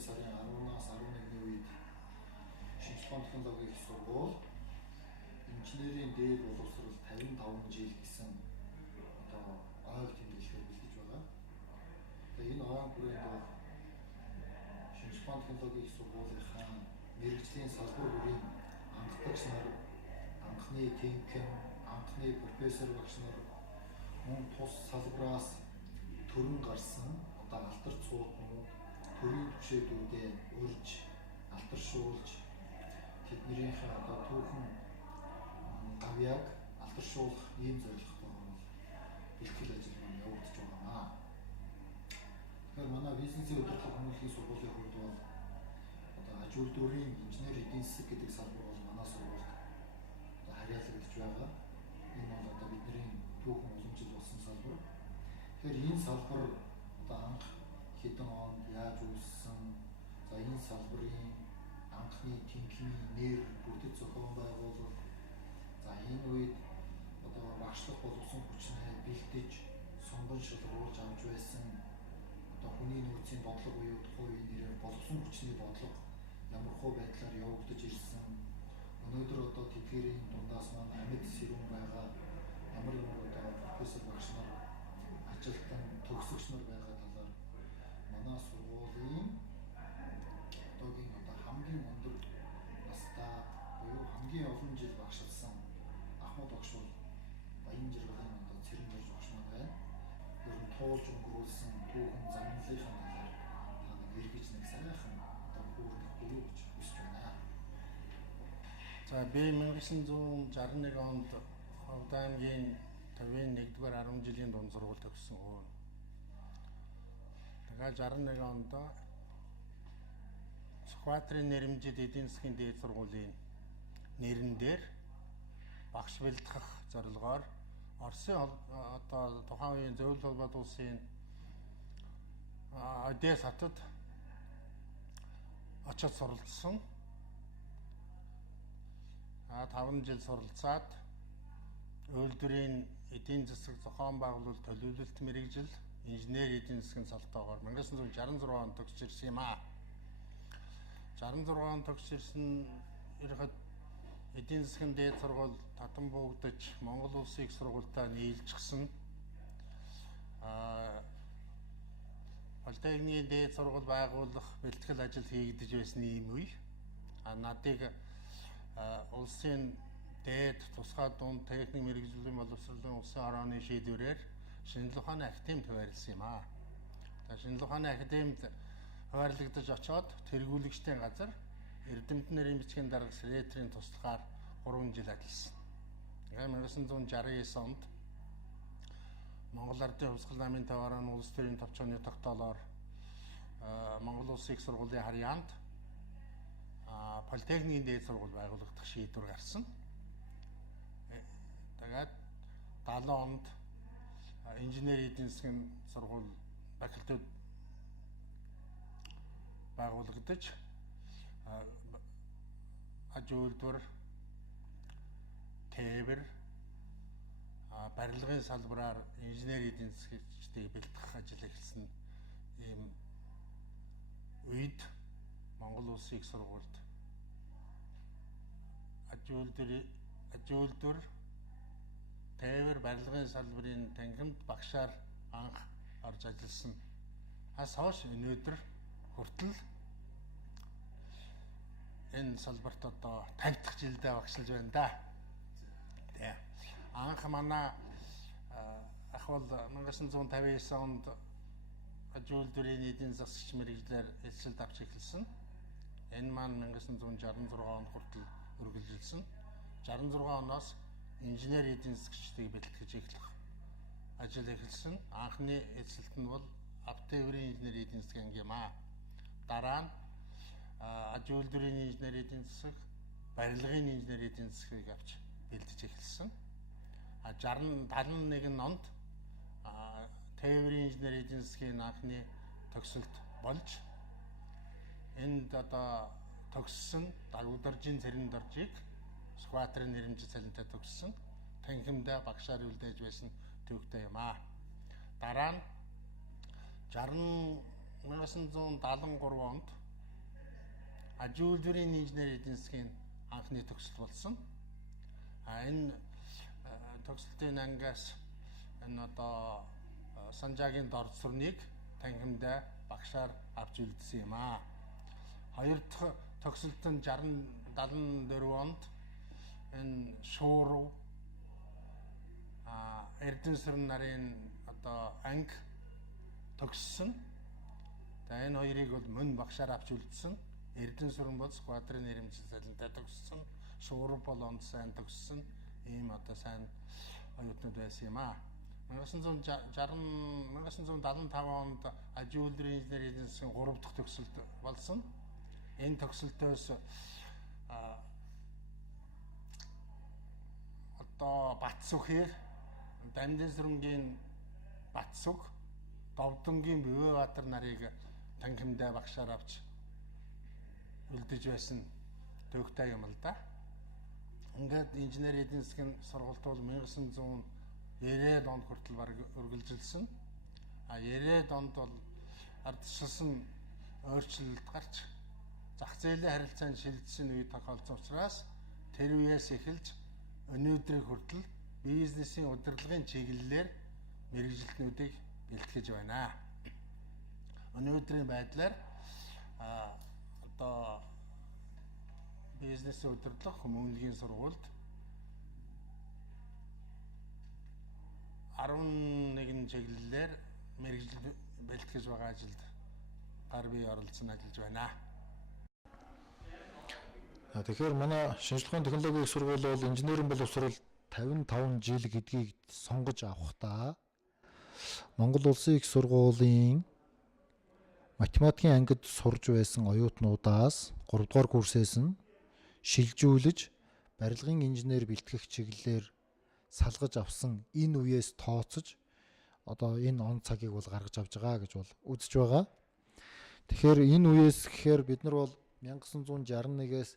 сарын 10-аас 11-ний үед шинжилгээ технологийн их сургууль инженерийн дээд боловсрол 55 жил гэсэн одоо ойг тэмдэглэлээр бэлдэж байгаа. Тэгээ энэ ойн хүрээнд бол шинжилгээ технологийн их сургуулийнхаа мэргэжлийн салбар бүрийн анх багш нар, анхны тэнхим, анхны профессор багш нар мөн тус салбараас төрөн гарсан одоо алтар цуутнууд төрийн түвшээдүүдэд урьж, алтаршуулж тэднийхээ одоо түүхэн гавьяаг алтаршуулах ийм зорилготойгоор бэлтгэл ажил маань явагдаж байгаа. Тэгэхээр манай бизнесийн удирдлага хүмүүнлэгийн сургуулийн хувьд бол одоо аж үйлдвэрийн инженер эдийн засаг гэдэг салбар бол манай сургуульд одоо харьяалагдж байгаа. Энэ бол одоо бидний түүхэн уламжил болсон салбар. Тэгэхээр энэ салбар одоо анх хэдэн онд яаж үүссэн, за энэ салбарын анхны тэнхимийн нэр бүтэц зохион байгуулалт, за энэ үед одоо багшлах боловсон хүчнээ бэлдэж, сонгон шалгуулж авч байсан одоо хүний нөөцийн бодлого буюу тухайн үеийн нэрээр боловсон хүчний бодлого ямар хөө байдлаар явагдаж ирсэн. Өнөөдөр одоо тэдгээрийн дундаас маань амьд сэрүүн байгаа ямар одоо профессор багш нар, ажилтан, төгсөгч нар байгаа талаар манай сургуулийн одоогийн одоо хамгийн өндөр настай буюу хамгийн олон жил багшилсан Ахмад багш бол Баян жаргалын одоо Цэрэн Борж багш маань байна. Ер нь туулж өнгөрүүлсэн түүхэн замналынхаа талаар та нэг эргэж нэг сайхан одоо хүргэх гэж хүсэж байна. За би 1961 онд Ховд аймгийн 51-р 10 жилийн дунд сургууль төгссөн. Тэгээд 61 онд Сүхбаатарын нэрмжид эдийн засгийн дээд сургуулийн нэрэн дээр багш бэлтгэх зорилгоор Оросын одоо тухайн үеийн зөвлөл холбоот улсын Одесс хотод очиж суралцсан. 5 жил суралцаад үйлдвэрийн эдийн засаг зохион байгуулалт, төлөвлөлт мэргэжил, инженер эдийн засгийн цалтайгаар 1966 онд төгсч ирсэн юм аа. 66 онд төгсч ирсэн ирэхэд эдийн засгийн дээд сургууль татан буугдаж Монгол улсын их сургуультай нийлжсэн. Политехникийн дээд сургууль байгуулах бэлтгэл ажил хийгдэж байсан ийм үе. Надыг улсын дээд тусгай дунд техник мэргэжлийн боловсролын улсын орооны шийдвэрээр шинжлэх ухааны академид хуваарлсан юм аа. Шинжлэх ухааны академид хуваарлагдаж очоод тэргүүлэгчдийн газар Эрдэмтэн нарийн бичгийн дарга Сретрийн туслахаар 3 жил ажилласан. 1969 онд Монгол Ардын Хувьсгал намын таваараа улс төрийн товчооны тогтоолоор Монгол Улсын их сургуулийн харьяанд Политехникийн дээд сургууль байгуулагдах шийдвэр гарсан. Тэгээд 70 онд инженер эдийн засгийн сургууль факультет байгуулагдаж аж үйлдвэр, тээвэр, барилгын салбараар инженер эдийн засгчдыг бэлтгэх ажил эхэлсэн ийм үед Монгол Улсын их сургуульд аж үйлдвэр, тээвэр, барилгын салбарын танхимд багшаар анх орж ажилласан. Хас хойш өнөөдөр хүртэл энэ салбарт одоо 50 дахь жилдээ багшилж байна да. Тэ. Анх манай ах бол 1959 онд аж үйлдвэрийн эдийн засагч мэргэжлэр эзэлд авч эхэлсэн. Энэ маань 1966 онд хүртэл үргэлжилсэн. 66 оноос инженер эдийн засагчдыг бэлтгэж эхлэх ажил эхэлсэн. Анхны эзэлт нь бол автоэврийн инженер эдийн засгийн анги юм аа. Дараа нь аж үйлдвэрийн инженер эдийн засаг, барилгын инженер эдийн засгийг авч бэлдэж эхэлсэн. 71 онд тээврийн инженер эдийн засгийн анхны төгсөлт болж энд одоо төгссөн дагваржийн цэрэн доржийг Сүхбаатарын нэрмжит цалинтай төгссөн. Танхимдаа багшаар үлдээж байсан төвөгтэй юм аа. Дараа нь 1973 онд ажуу үйлдвэрийн инженери эдийн засгийн анхны төгсөл болсон. Энэ төгсөлтийн ангиас энэ одоо Санжаагийн дорд сүрнийг танхимдаа багшаар авч үлдсэн юм аа. Хоёр дахь төгсөлт нь 74 онд энэ шуурав Эрдэнэсрэн нарын одоо анги төгссөн. За энэ хоёрыг бол мөн багшаар авч үлдсэн. Эрдэнэсрэн бол сквадрын нэрмжил цалинтай төгссөн. Шуурав бол онд сайн төгссөн. Ийм одоо сайн оюутнууд байсан юм аа. 1975 онд ажуу үйлдвэрийн инженери эдийн засгийн 3 дахь төгсөлт болсон. Энэ төгсөлтөөс одоо Батсүхээр Дамжин сүрэнгийн Батсүх, Довдонгийн Бөвөөбаатар нарыг танхимдаа багшаар авч үлдэж байсан төвхтэй юм л да. Ингээд инженери эдийн засгийн сургалт бол 1990-ад онд хүртэл баг үргэлжилсэн. 90-ад онд бол ардчилсан өөрчлөлт гарч зах зээлийн харилцаанд шилжсэн үе тохиолдсон учраас тэр үеэс эхэлж өнөөдрийн хүртэл бизнесийн удирдлагын чиглэлээр мэргэжилтнүүдийг бэлтгэж байна. Өнөөдрийн байдлаар одоо бизнесийн удирдлага хүмүүнлэгийн сургуульд 11 чиглэлээр мэргэжил бэлтгэж байгаа ажилд гар бие оролцсон ажиллаж байна. Тэгэхээр манай шинжилгээний технологийн сургууль бол инженерийн боловсрол 55 жил гэдгийг сонгож авахдаа Монгол Улсын их сургуулийн математикийн ангид сурж байсан оюутнуудаас 3 дугаар курсээс нь шилжүүлж барилгын инженер бэлтгэх чиглэлээр салгаж авсан энэ үеэс тооцож одоо энэ он цагийг бол гаргаж авж байгаа гэж бол үзэж байгаа. Тэгэхээр энэ үеэс гэхээр бид нар бол 1961-ээс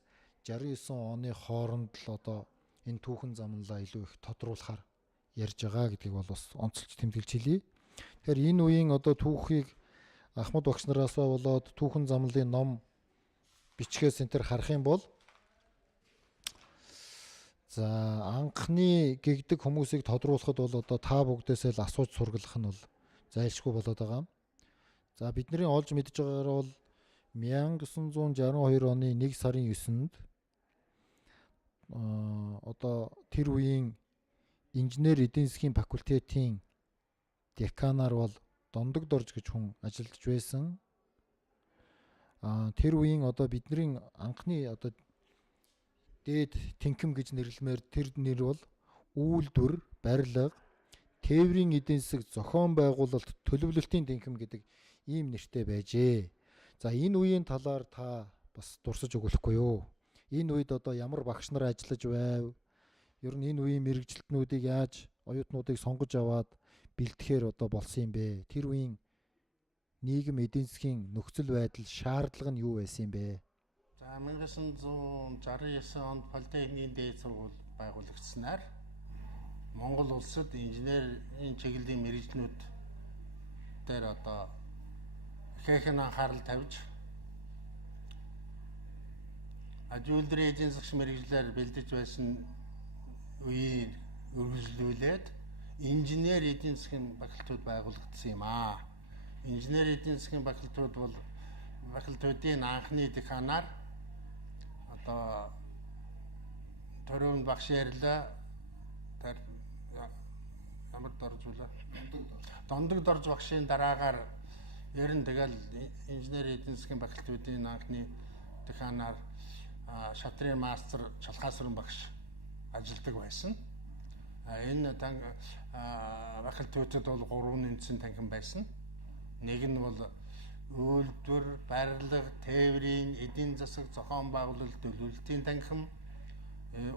69 оны хооронд л одоо энэ түүхэн замналаа илүү их тодруулахаар ярьж байгаа гэдгийг бол бас онцолж тэмдэглэж хэлье. Тэгэхээр энэ үеийн одоо түүхийг Ахмад багш нараас болоод түүхэн замналын ном бичгээс энэ төр харах юм бол за анхны гэгдэг хүмүүсийг тодруулахад бол одоо та бүгдээсээ л асууж сургалах нь бол зайлшгүй болоод байгаа. За бидний олж мэдж байгаагаар бол 1962 оны 1 сарын 9-нд одоо тэр үеийн инженер эдийн засгийн факультетийн деканаар бол Дондог Дорж гэж хүн ажиллаж байсан. Тэр үеийн одоо бидний анхны одоо дээд тэнхим гэж нэрлэмээр тэр нэр бол үйлдвэр, барилга, тээврийн эдийн засаг зохион байгуулалт, төлөвлөлтийн тэнхим гэдэг ийм нэртэй байжээ. За энэ үеийн талаар та бас дурсаж өгөхгүй юу? Энэ үед одоо ямар багш нар ажиллаж байв? Ер нь энэ үеийн мэргэжилтнүүдийг яаж оюутнуудыг сонгож аваад бэлтгэхээр одоо болсон юм бэ? Тэр үеийн нийгэм эдийн засгийн нөхцөл байдал, шаардлага нь юу байсан юм бэ? За 1969 онд Политехникийн дээд сургууль байгуулагдсанаар Монгол улсад инженерийн чиглэлийн мэргэжлүүд дээр одоо ихээхэн анхаарал тавьж ажуу үйлдвэрийн эдийн засгийн мэргэжлээр бэлдэж байсан үеийг үргэлжлүүлээд инженер эдийн засгийн факультет байгуулагдсан юм аа. Инженер эдийн засгийн факультет бол факультетийн анхны деканаар одоо төрөнд багш ярьлаа. Тэр ямар дорж үлээ? Дондог Дорж багшийн дараагаар ер нь тэгэл инженер эдийн засгийн факультетийн анхны деканаар шатрын мастер Шалхаасрын багш ажилладаг байсан. Энэ факультетод бол 3 үндсэн танхим байсан. Нэг нь бол үйлдвэр, барилга, тээврийн, эдийн засаг, зохион байгуулалт, төлөвлөлтийн танхим,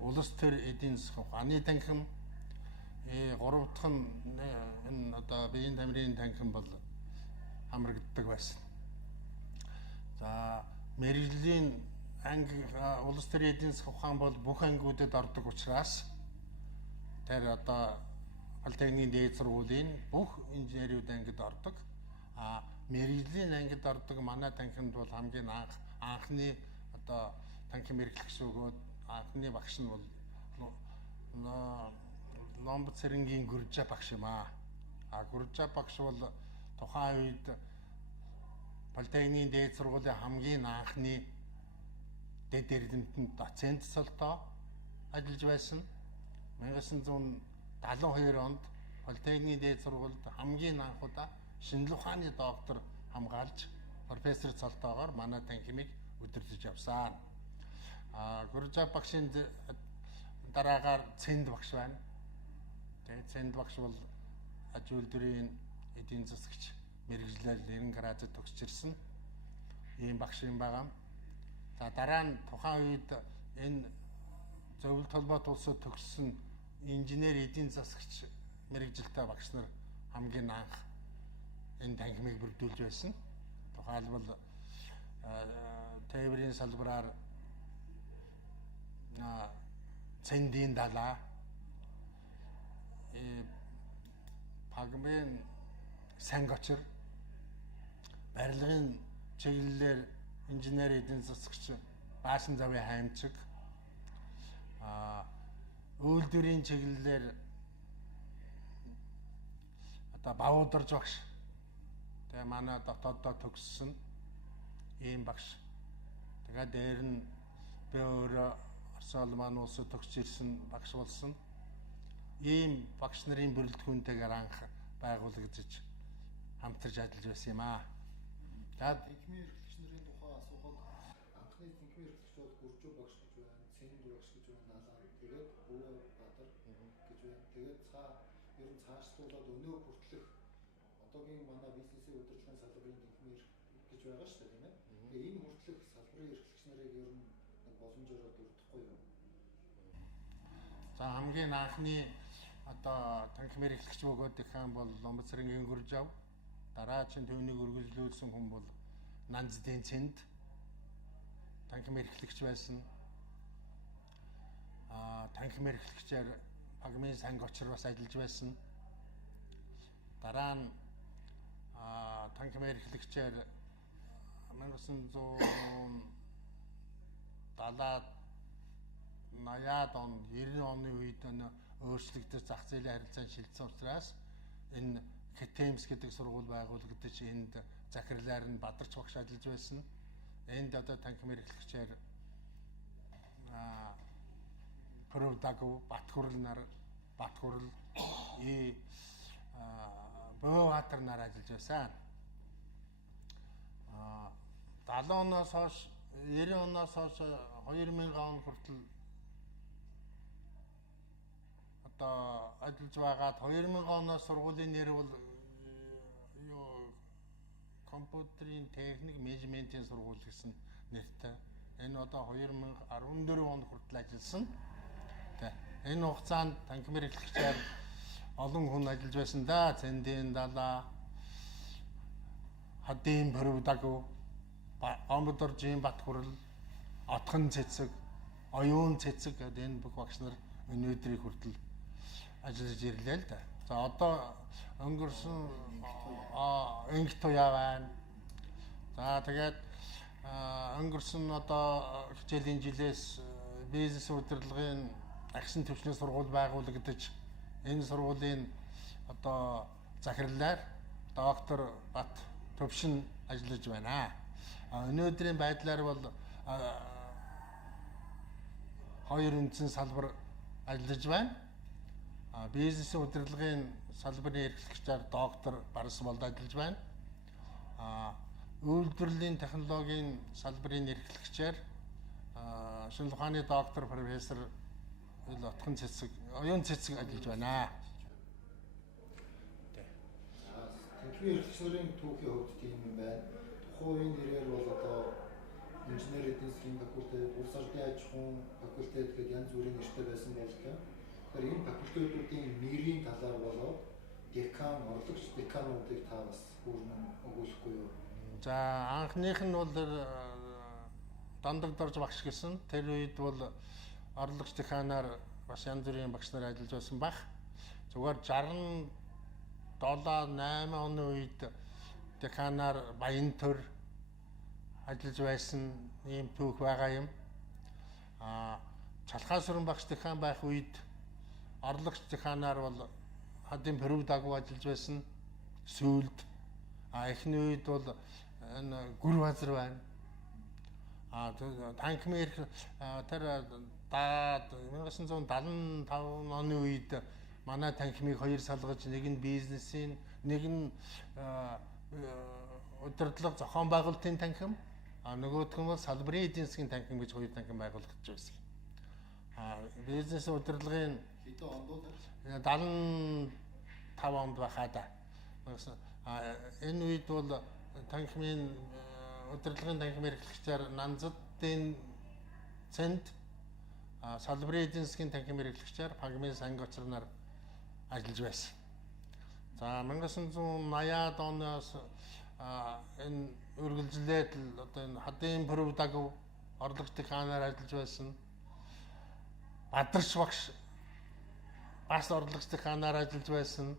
улс төр эдийн засгийн ухааны танхим, 3 дахь нь энэ одоо биеийн тамирын танхим бол хамрагддаг байсан. За мэргэжлийн анги улс төрийн эдийн засгийн ухаан бол бүх ангиудад ордог учраас тэр одоо Политехникийн дээд сургуулийн бүх инженерүүд ангид ордог. Мэргэжлийн ангид ордог манай танхимд бол хамгийн анхны одоо танхим эрхлэгч өгөөд анхны багш нь бол Ломбот цэрэнгийн Гүржа багш юм аа. Гүржа багш бол тухайн үед Политехникийн дээд сургуулийн хамгийн анхны дэд эрдэмтэнд доцент цолтоо ажиллаж байсан. 1972 онд Политехникийн дээд сургуульд хамгийн анх удаа шинжлэх ухааны доктор хамгаалж профессор цолтоогоор манай танхимыг удирдах явсан. Гүржа багшийн дараагаар Цэнд багш байна. Тэгээд Цэнд багш бол аж үйлдвэрийн эдийн засагч мэрэгжлээр Ленинградд төгсч ирсэн ийм багш юм байгаа. За дараа нь тухайн үед энэ зөвлөлт холбоот улсад төгссөн инженер эдийн засагч мэрэгжилтэй багш нар хамгийн анх энэ танхимыг бүрдүүлж байсан. Тухайлбал тээврийн салбараар Цэндийн далаа, Пагмын Сангочор, барилгын чиглэлээр инженер эдийн засагч Баасан завын хаймчиг, үйлдвэрийн чиглэлээр одоо Бавуударж багш, тэгээ манай дотооддоо төгссөн ийм багш. Тэгээд дээр нь би өөрөө Орос улман улсад төгсч ирсэн багш болсон. Ийм багш нарын бүрэлдэхүүнтэйгээр анх байгуулагдаж хамтарч ажиллаж байсан юм аа. За танхимын эрхлэгч нарын тухай асуухад анхны танхимын эрхлэгч бол Гүржүү багш гэж байна, Цэнд багш гэж байна, Налаа. Тэгээд Бөвөө Баатар гэж байна. Тэгээд ер нь цаашлуулаад өнөө хүртэлх одоогийн манай бизнесийн удирдлагын салбарын танхимын эрх гэж байгаа шүү дээ, тийм ээ. Тэгээд энэ хүртэлх салбарын эрхлэгч нарыг ер нь боломжоор дурдахгүй юу? За хамгийн анхны одоо танхимын эрхлэгч бөгөөд ихаан бол Ломбот цэрэнгийн Гүржав. Дараа чинь түүнийг үргэлжлүүлсэн хүн бол Нанздын Цэнд танхимын эрхлэгч байсан. Танхимын эрхлэгчээр Пагмын Сангочор бас ажиллаж байсан. Дараа нь танхимын эрхлэгчээр 1980-аад он 90 оны үед өөрчлөгдөж зах зээлийн харилцаанд шилжсэн учраас энэ Хэтемс гэдэг сургууль байгуулагдаж энд захирлаар нь Бадарч багш ажиллаж байсан. Энд одоо танхимын эрхлэгчээр Пүрвдагов, Батхүрэл нар, Батхүрэл Бөөбаатар нар ажиллаж байсан. 70 оноос хойш 90 оноос хойш 2000 он хүртэл одоо ажиллаж байгаад 2000 оноос сургуулийн нэр бол компьютерийн техник менежментийн сургууль гэсэн нэртэй. Энэ одоо 2014 онд хүртэл ажилласан. Энэ хугацаанд танхимын эрхлэгчээр олон хүн ажиллаж байсан да. Цэндийн далаа, Хадын Пүрвдагов, Омбодоржийн Батхүрэл, Отхон Цэцэг, Оюун Цэцэг гэдэг энэ бүх багш нар өнөөдрийг хүртэл ажиллаж ирлээ л да. За одоо өнгөрсөн Инг Туяа байна. За тэгээд өнгөрсөн одоо хичээлийн жилээс бизнес удирдлагын агшин төвчний сургууль байгуулагдаж энэ сургуулийн одоо захирлаар доктор Бат Төвшин ажиллаж байна. Өнөөдрийн байдлаар бол хоёр үндсэн салбар ажиллаж байна. Бизнесийн удирдлагын салбарын эрхлэгчээр доктор Барс болд ажиллаж байна. Үйлдвэрлэлийн технологийн салбарын эрхлэгчээр шинжлэх ухааны доктор профессор Отхон Цэцэг, Оюун Цэцэг ажиллаж байна. Танхимын эрхлэгч нарын түүхийн хувьд тийм юм байна. Тухайн нэрээр бол одоо инженер эдийн засгийн факультет, улс ордын аж ахуйн факультет гэдэг янз бүрийн нэртэй байсан болтой. Тэгэхээр энэ факультетуудын нэрийн талаар болоод декан, орлогч декануудыг та бас бүрэн өгүүлэхгүй юу? За анхных нь бол Дондогдорж багш гэсэн. Тэр үед бол орлогч деканаар бас янз бүрийн багш нар ажиллаж байсан баг. Зүгээр 67-8 оны үед деканаар Баянтөр, ажиллаж байсан ийм түүх байгаа юм. Чалхаа сүрэн багш дихаан байх үед орлогч дихаанаар бол хадын Перу дагуу ажиллаж байсан. Сүүлд эхний үед бол энэ гүр базар байна. Танкмэр тэр 1975 оны үед манай танхимыг хоёр салгаж, нэг нь бизнесийн, нэг нь удирдлага зохион байгуулалтын танхим, нөгөөх нь бол салбарын эдийн засгийн танхим гэж хоёр танхим байгуулагдаж байсан. Бизнес удирдлагын хэдэн онд уу? 75 онд байхаа да. Энэ үед бол танхимын удирдлагын танхим эрхлэгчээр Нанзадын цэнд, салбарын эдийн засгийн танхим эрхлэгчээр Пагмын санги очрнаар ажиллаж байсан. За 1980-аад оноос энэ үргэлжлээд л одоо энэ хадын Перу дагуу орлогч дихаанаар ажиллаж байсан. Бадарч багш бас орлогч дихаанаар ажиллаж байсан.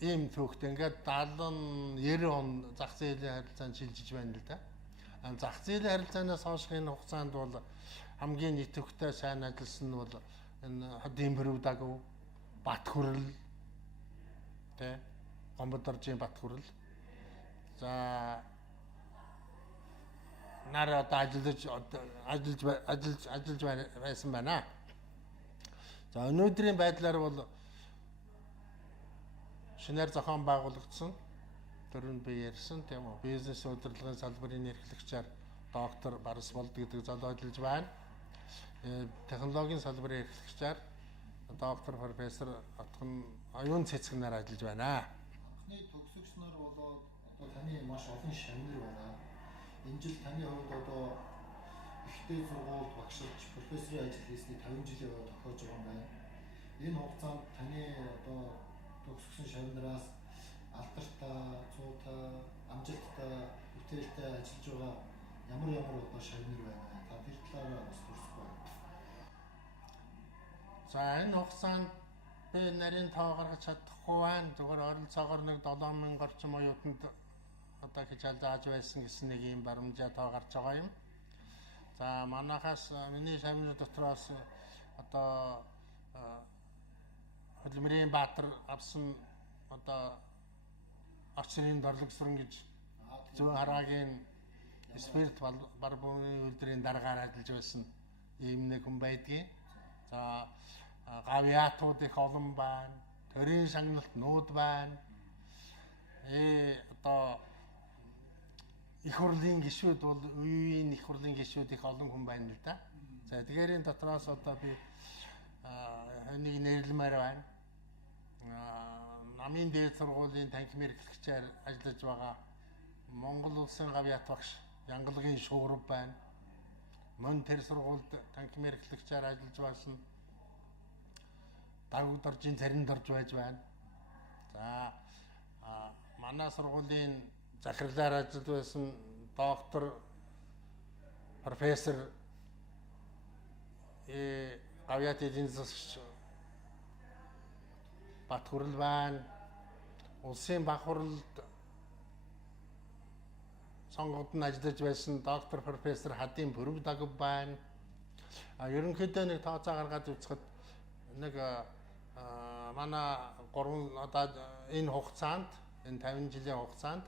Ийм түүхтэй ингээд 70-90 он зах зээлийн харилцаанд шилжиж байна л да. Зах зээлийн харилцаанаас хойшгийн хугацаанд бол хамгийн идэвхтэй сайн ажилласан нь бол энэ хадын Перу дагуу, Бат хүрэл, тэ Гомбодоржийн Бат хүрэл. За нар одоо ажиллаж байсан байна. За өнөөдрийн байдлаар бол шинээр зохион байгуулагдсан. Төрөнд би ярьсан тийм үү. Бизнес удирдлагын салбарын эрхлэгчээр доктор Барс болд гэдэг залуу ажиллаж байна. Технологийн салбарын эрхлэгчээр доктор профессор Отгон оюун цэцгнээр ажиллаж байна. Анхны төгсөгч нар болоод одоо таны маш олон шавнар байна. Энэ жил таны хувьд одоо ихтэй сургуульд багшилж профессорын ажил хийсний 50 жилийн хувьд тохиож байгаа юм байна. Энэ хугацаанд таны одоо төгсгсөн шавнараас алдартай, цуутай, амжилттай, бүтээлтэй ажиллаж байгаа ямар одоо шавнар байна. Та тэр талаараа бас төрсөхгүй байна. За энэ хугацаанд би нарийн тоо гаргаж чадахгүй байна. Зүгээр ойролцоогоор нэг 7000 орчим оюутанд одоо хийж зааж байсан гэсэн нэг юм баримжаа тоо гарч байгаа юм. За манайхаас миний шавнар дотроос одоо Хөдөлмөрийн Баатар авсан одоо очрын дорлог сүрэн гэж зүүн хараагийн спирт барбууны үйлдвэрийн дараагаар ажиллаж байсан ийм нэг хүн байдгийг. За гавьяатууд их олон байна. Төрийн шагналт нууд байна. Одоо их хурлын гишүүд бол үеийн их хурлын гишүүд их олон хүн байна л да. За тэдгээрийн дотроос одоо би нэг нэрлэмээр байна. Намын дээд сургуулийн танхим эрхлэгчээр ажиллаж байгаа Монгол улсын гавьяат багш Янгалагын Шуурав байна. Мөн тэр сургуульд танхим эрхлэгчээр ажиллаж байсан Дагвдоржийн Царин дорж байж байна. За манай сургуулийн захирлаар ажиллаж байсан доктор профессор гавьяат эдийн засагч Бат хүрэл байна. Улсын баг хурлд сонгогдод нь ажиллаж байсан доктор профессор Хадын Перу дагуу байна. Ерөнхийдөө нэг тооцоо гаргаад үзэхэд нэг манай 3 одоо энэ хугацаанд энэ 50 жилийн хугацаанд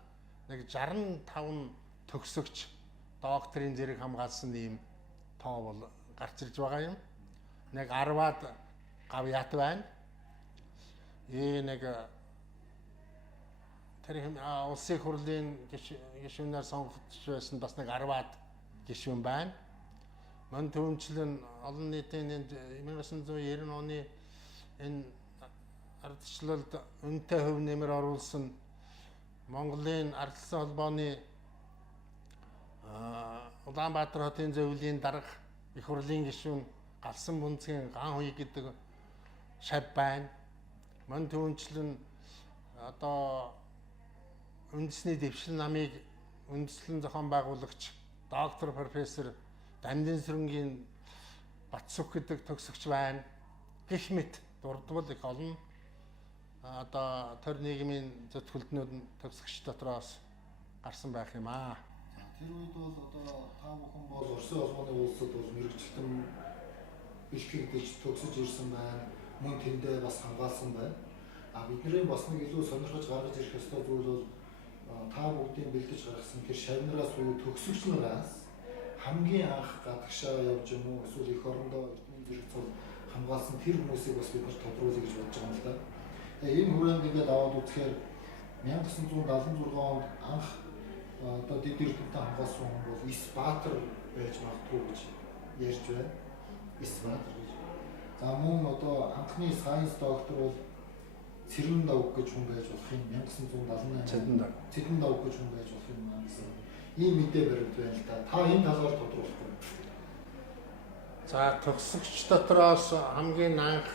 нэг 65 төгсөгч докторийн зэрэг хамгаалсан ийм тоо бол гарч ирж байгаа юм. Нэг 10-аад гавьяат байна. Нэг тэр улсын хурлын гишүүнээр сонгогдож байсан бас нэг 10-аад гишүүн байна. Мөн түүнчлэн олон нийтийн 1990 оны энэ ардчлалд үнэтэй хөв нэмэр оруулсан Монголын ардчилсан холбооны Улаанбаатар хотын зөвлөлийн дарга их хурлын гишүүн Галсан Бунцгийн Ган хуй гэдэг шав байна. Мөн түүнчлэн одоо үндэсний дэвшил намыг үндэслэн зохион байгуулагч доктор профессор Дамдын сүрэнгийн Батсүх гэдэг төгсөгч байна. Гэх мэт дурдвал их олон одоо төр нийгмийн зөвтгөлтнүүд төгсөгч дотроос гарсан байх юм аа. За тэр үед бол одоо та бүхэн бол Оросын улманы улсад бол мэрэгчлэн бэлтгэгдэж төгсөж ирсэн байна. Мөн тэндээ бас хамгаалсан байна. Бидний бас нэг илүү сонирхож гаргаж ирэх ёстой зүйл бол та бүгдийн бэлдэж гаргасан тэр шавнараас буюу төгсөгчнөөс хамгийн анх гадагшаа явж юм уу эсвэл эх орондоо эрдэнэ зэрэг цол хамгаалсан тэр хүмүүсийг бас бид нар тодруулъя гэж бодож байгаа юм л да. Тэгээ энэ хүрээнд ингээд аваад үзэхээр 1976 онд анх одоо дэд эрдэнэтэй хамгаалсан хүн бол Исбаатар байж магадгүй гэж ярьж байна. Исбаатар гэж. За мөн одоо анхны сайенс доктор бол Цэрэн давг гэж хүн байж болох юм 1978 Цэдэн давг гэж хүн байж болох юм аа гэсэн ийм мэдээ баримт байна л да. Та энэ талаар тодруулахгүй. За төгсөгч дотроос хамгийн анх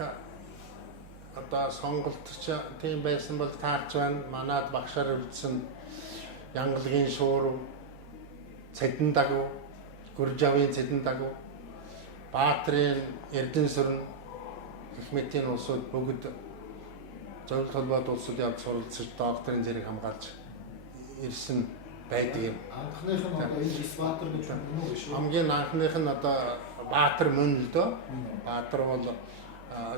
одоо сонголтч тийм байсан бол таарч байна. Манайд багшаар үлдсэн Янгалгийн шуурв, Цэдэн дагуу, Гүржавын Цэдэн дагуу, Баатрын Эрдэнэ сүрэн гэх мэтийн улсууд бүгд зөвлөлт холбоод улсууд явж суралцж докторийн зэрэг хамгаалж ирсэн байдаг юм. Анхных нь одоо энэ Исбаатар гэж юм уу биш үү? Хамгийн анхных нь одоо Баатар мөн л дөө. Баатар бол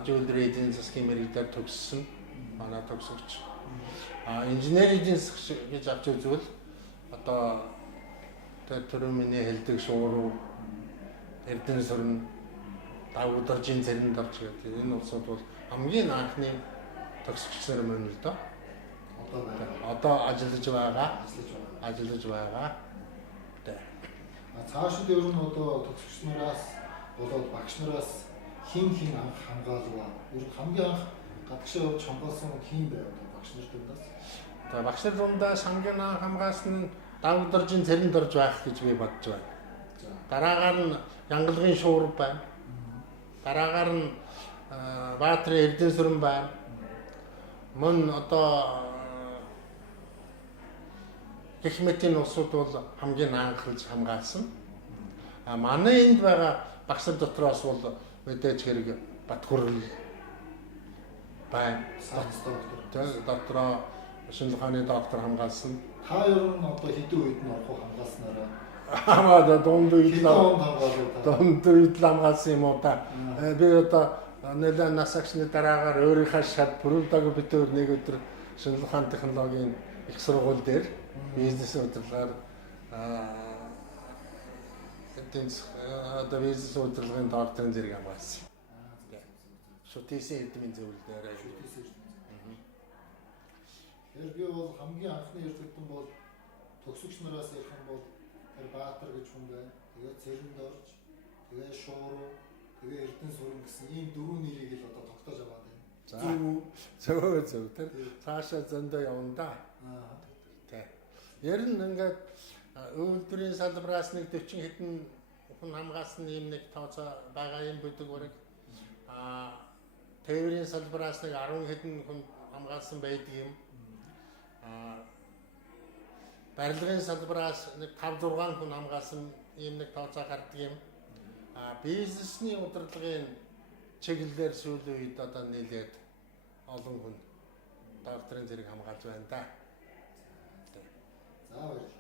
жуулрын эдийн засгийн мэргэдээр төгссөн манай төгсөгч. Инженерийн эдийн засаг гэж авч үзвэл одоо тэр миний хэлдэг шуурв, Эрдэнэ сүрэн, Давгударжийн Цэрэн давж гэдэг энэ улсууд бол хамгийн анхны төгсөгч нар мөн л дөө. Одоо ажиллаж байгаа. Цаашид ер нь одоо төгсөгч нараас болоод багш нараас хин анх хамгаалва. Ер нь хамгийн анх гадагшаа явж хамгаалсан хин байв одоо багш нар дундаас. За багш нар дундаас хамгийн анх хамгаалсан нь Давгударжийн Цэрэн дорж байх гэж би бодож байна. Дараагаар нь Янгалгийн шуурв байна. Дараагаар нь Баатрын Эрдэнэ сүрэн байна. Мөн одоо гэх мэтийн улсууд бол хамгийн анхлж хамгаалсан. Манай энд байгаа багш нар дотроос бол мэдээж хэрэг Батхүрэл байна. Дотроо шинжлэх ухааны доктор хамгаалсан. Та ер нь одоо хэдэн үед нь орох хамгаалснараа? Хамаа дунд үед л хамгаалсан юм уу та. Би одоо нэлээд нас агшны дараагаар өөрийнхөө шат Бүрэлдэхүүн битүүр нэг өдөр шинжлэх ухааны технологийн их сургууль дээр бизнес удирдлагаар одоо бизнес удирдлагын докторийн зэрэг хамгаалсан. Шүтээсийн эрдэмийн зөвлөлөөр Тэгэхээр би бол хамгийн анхны эрдэмтэн бол төгсөгч нараас ярих юм бол тэр Баатар гэж хүн байна. Тэгээд Цэрэн дорж, тэгээд шуурв, тэгээд Эрдэнэ сүрэн гэсэн ийм дөрвөн нэрийг л одоо тогтоож аваад байна. Зөв. Тэр цаашаа зөндөө явна да. Ер нь ингээд үйлдвэрийн салбараас нэг 40 хэдэн хүн хамгаалсан ийм нэг тооцоо байгаа юм бүдэг бүрэг. Тээврийн салбараас нэг 10 хэдэн хүн хамгаалсан байдаг юм. Барилгын салбараас нэг 5-6 хүн хамгаалсан ийм нэг тооцоо гардаг юм. Бизнесний удирдлагын чиглэлээр сүүлийн үед одоо нийлээд олон хүн докторийн зэрэг хамгаалж байна да. За баярлалаа.